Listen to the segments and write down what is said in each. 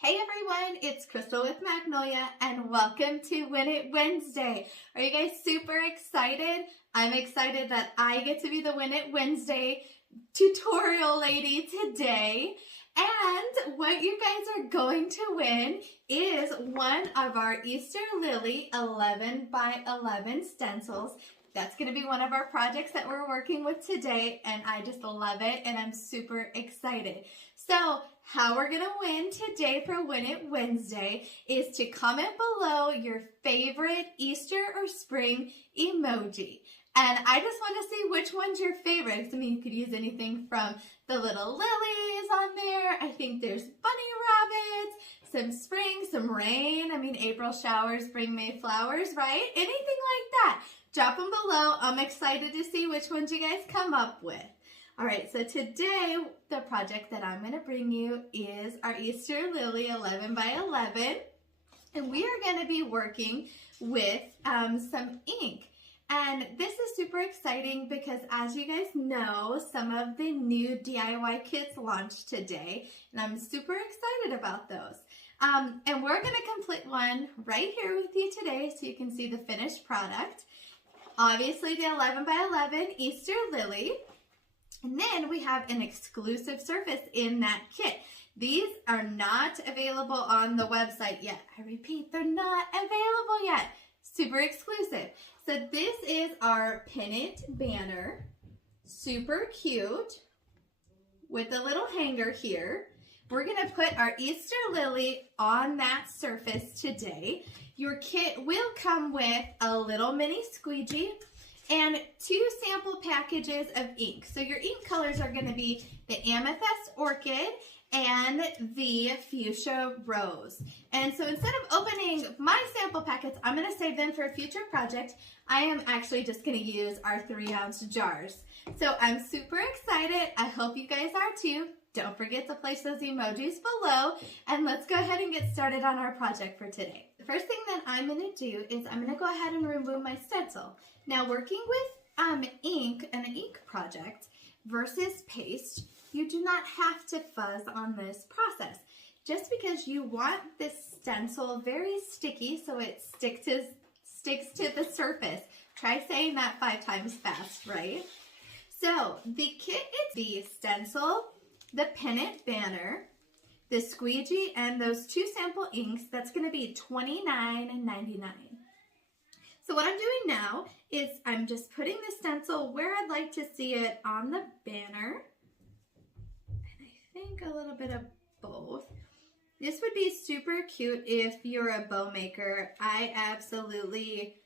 Hey everyone, it's Crystal with Magnolia and welcome to Win It Wednesday. Are you guys super excited? I'm excited that I get to be the Win It Wednesday tutorial lady today. And what you guys are going to win is one of our Easter Lily 11 by 11 stencils. That's going to be one of our projects that we're working with today, and I just love it, and I'm super excited. So, how we're going to win today for Win It Wednesday is to comment below your favorite Easter or spring emoji. And I just want to see which one's your favorite. I mean, you could use anything from the little lilies on there. I think there's bunny rabbits, some spring, some rain. I mean, April showers bring May flowers, right? Anything like that. Drop them below. I'm excited to see which ones you guys come up with. All right, so today the project that I'm going to bring you is our Easter Lily 11 by 11. And we are going to be working with some ink. And this is super exciting because, as you guys know, some of the new DIY kits launched today, and I'm super excited about those. And we're going to complete one right here with you today so you can see the finished product. Obviously, the 11 by 11 Easter Lily. And then we have an exclusive surface in that kit. These are not available on the website yet. I repeat, they're not available yet. Super exclusive. So this is our pennant banner. Super cute with a little hanger here. We're going to put our Easter lily on that surface today. Your kit will come with a little mini squeegee and 2 sample packages of ink. So your ink colors are going to be the Amethyst Orchid and the Fuchsia Rose. And so instead of opening my sample packets, I'm going to save them for a future project. I am actually just going to use our 3-ounce jars. So I'm super excited. I hope you guys are too. Don't forget to place those emojis below, and let's go ahead and get started on our project for today. The first thing that I'm going to do is I'm going to go ahead and remove my stencil. Now, working with ink, an ink project versus paste, you do not have to fuzz on this process. Just because you want this stencil very sticky so it sticks to the surface. Try saying that 5 times fast, right? So the kit is the stencil, the pennant banner, the squeegee, and those 2 sample inks. That's going to be $29.99. So what I'm doing now is I'm just putting the stencil where I'd like to see it on the banner. And I think a little bit of both. This would be super cute if you're a bow maker. I absolutely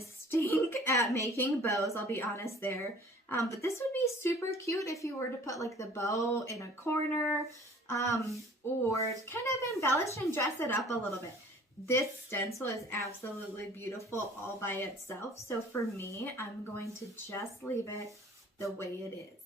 stink at making bows, I'll be honest there. But this would be super cute if you were to put like the bow in a corner or kind of embellish and dress it up a little bit. This stencil is absolutely beautiful all by itself. So for me, I'm going to just leave it the way it is.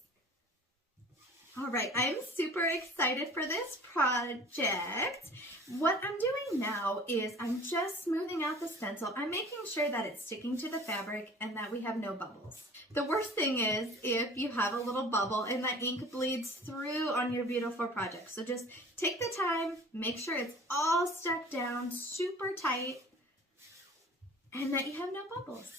All right, I'm super excited for this project. What I'm doing now is I'm just smoothing out the stencil. I'm making sure that it's sticking to the fabric and that we have no bubbles. The worst thing is if you have a little bubble and that ink bleeds through on your beautiful project. So just take the time, make sure it's all stuck down super tight and that you have no bubbles.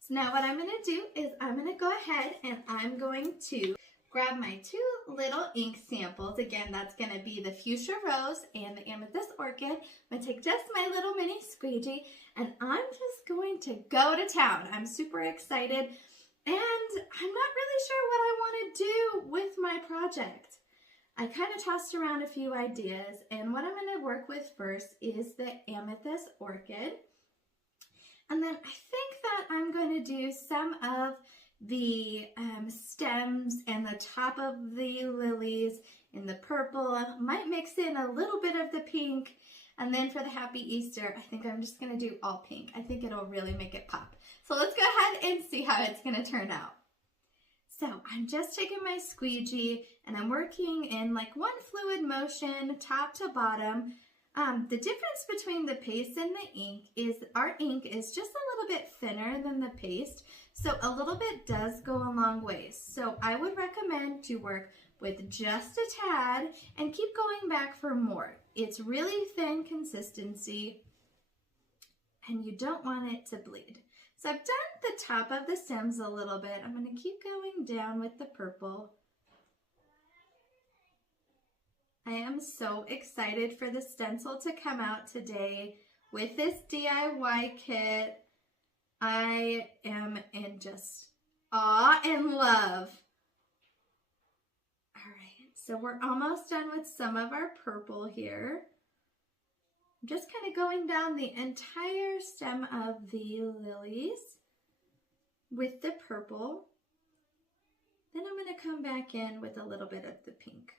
So now what I'm going to do is I'm going to go ahead and I'm going to grab my 2 little ink samples. Again, that's going to be the Fuchsia Rose and the Amethyst Orchid. I'm going to take just my little mini squeegee and I'm just going to go to town. I'm super excited and I'm not really sure what I want to do with my project. I kind of tossed around a few ideas, and what I'm going to work with first is the Amethyst Orchid. And then I think that I'm going to do some of the stems and the top of the lilies in the purple. I might mix in a little bit of the pink. And then for the Happy Easter, I think I'm just going to do all pink. I think it'll really make it pop. So let's go ahead and see how it's going to turn out. So I'm just taking my squeegee and I'm working in like one fluid motion, top to bottom. The difference between the paste and the ink is our ink is just a little bit thinner than the paste, so a little bit does go a long ways. So I would recommend to work with just a tad and keep going back for more. It's really thin consistency and you don't want it to bleed. So I've done the top of the stems a little bit. I'm going to keep going down with the purple. I am so excited for the stencil to come out today with this DIY kit. I am in just awe and love. All right, so we're almost done with some of our purple here. I'm just kind of going down the entire stem of the lilies with the purple. Then I'm going to come back in with a little bit of the pink.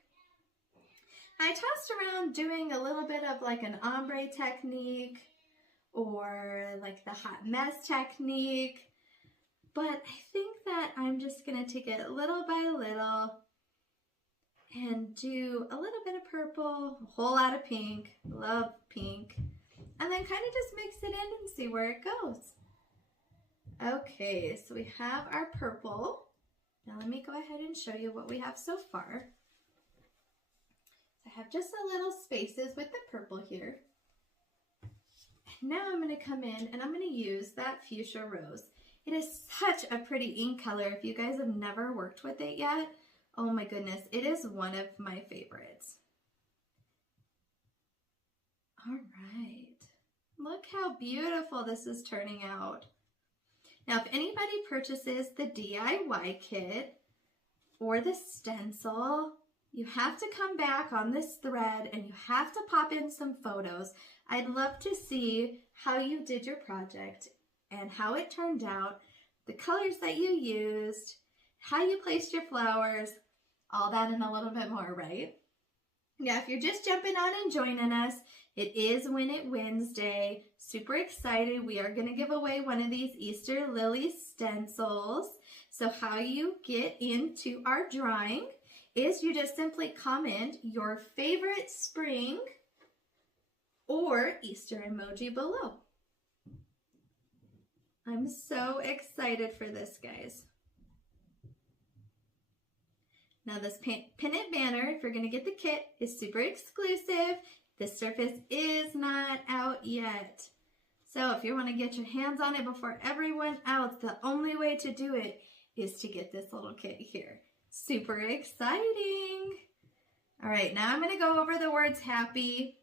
I tossed around doing a little bit of like an ombre technique or like the hot mess technique, but I think that I'm just going to take it little by little and do a little bit of purple, a whole lot of pink, love pink, and then kind of just mix it in and see where it goes. Okay, so we have our purple. Now let me go ahead and show you what we have so far. I have just a little spaces with the purple here. And now I'm going to come in and I'm going to use that fuchsia rose. It is such a pretty ink color. If you guys have never worked with it yet, oh my goodness, it is one of my favorites. All right, look how beautiful this is turning out. Now, if anybody purchases the DIY kit or the stencil, you have to come back on this thread and you have to pop in some photos. I'd love to see how you did your project and how it turned out, the colors that you used, how you placed your flowers, all that and a little bit more, right? Now, if you're just jumping on and joining us, it is Win It Wednesday. Super excited. We are going to give away one of these Easter Lily stencils. So how you get into our drawing is you just simply comment your favorite spring or Easter emoji below. I'm so excited for this, guys. Now this pin it banner, if you're going to get the kit, is super exclusive. The surface is not out yet. So if you want to get your hands on it before everyone else, the only way to do it is to get this little kit here. Super exciting. All right, now I'm going to go over the words happy.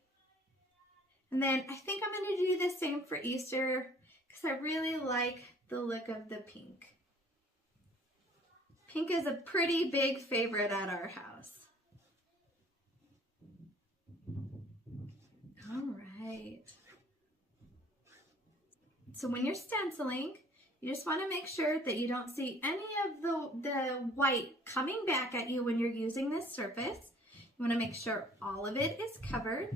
And then I think I'm going to do the same for Easter because I really like the look of the pink. Pink is a pretty big favorite at our house. All right. So when you're stenciling, you just want to make sure that you don't see any of the white coming back at you when you're using this surface. You want to make sure all of it is covered.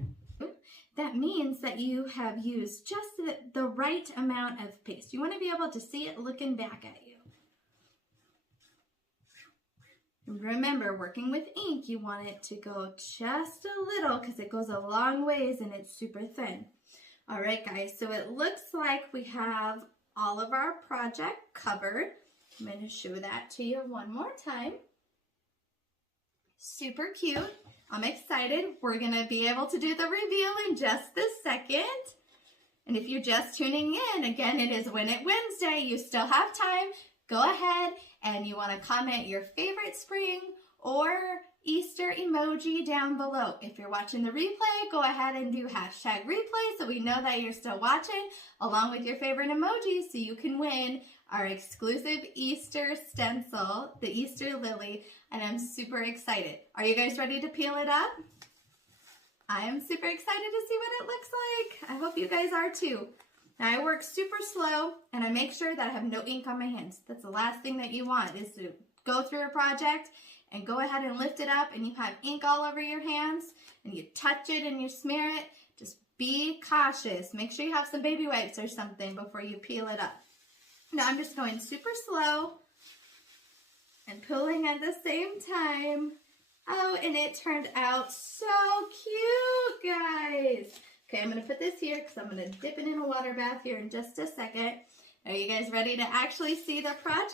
That means that you have used just the right amount of paste. You want to be able to see it looking back at you. And remember, working with ink, you want it to go just a little because it goes a long ways and it's super thin. All right, guys, so it looks like we have all of our project covered. I'm going to show that to you one more time. Super cute. I'm excited. We're going to be able to do the reveal in just a second. And if you're just tuning in, again, it is Win It Wednesday. You still have time. Go ahead and you want to comment your favorite spring or Easter emoji down below. If you're watching the replay, go ahead and do hashtag replay so we know that you're still watching, along with your favorite emoji so you can win our exclusive Easter stencil, the Easter lily, and I'm super excited. Are you guys ready to peel it up? I am super excited to see what it looks like. I hope you guys are too. Now I work super slow and I make sure that I have no ink on my hands. That's the last thing that you want, is to go through a project and go ahead and lift it up and you have ink all over your hands and you touch it and you smear it. Just be cautious. Make sure you have some baby wipes or something before you peel it up. Now I'm just going super slow and pulling at the same time. Oh, and it turned out so cute, guys. Okay, I'm going to put this here because I'm going to dip it in a water bath here in just a second. Are you guys ready to actually see the project?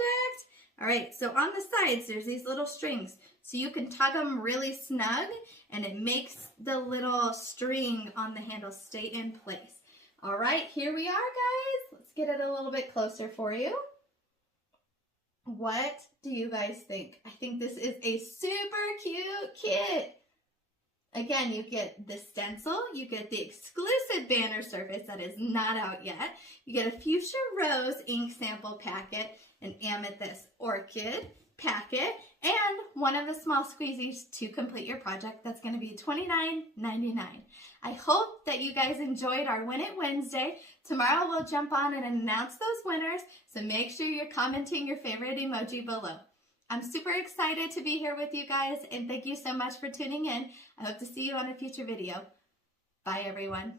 All right, so on the sides, there's these little strings. so you can tug them really snug and it makes the little string on the handle stay in place. All right, here we are, guys. Let's get it a little bit closer for you. What do you guys think? I think this is a super cute kit. Again, you get the stencil, you get the exclusive banner surface that is not out yet, you get a Fuchsia Rose ink sample packet, an Amethyst Orchid packet, and one of the small squeezies to complete your project. That's going to be $29.99. I hope that you guys enjoyed our Win It Wednesday. Tomorrow we'll jump on and announce those winners, so make sure you're commenting your favorite emoji below. I'm super excited to be here with you guys, and thank you so much for tuning in. I hope to see you on a future video. Bye, everyone.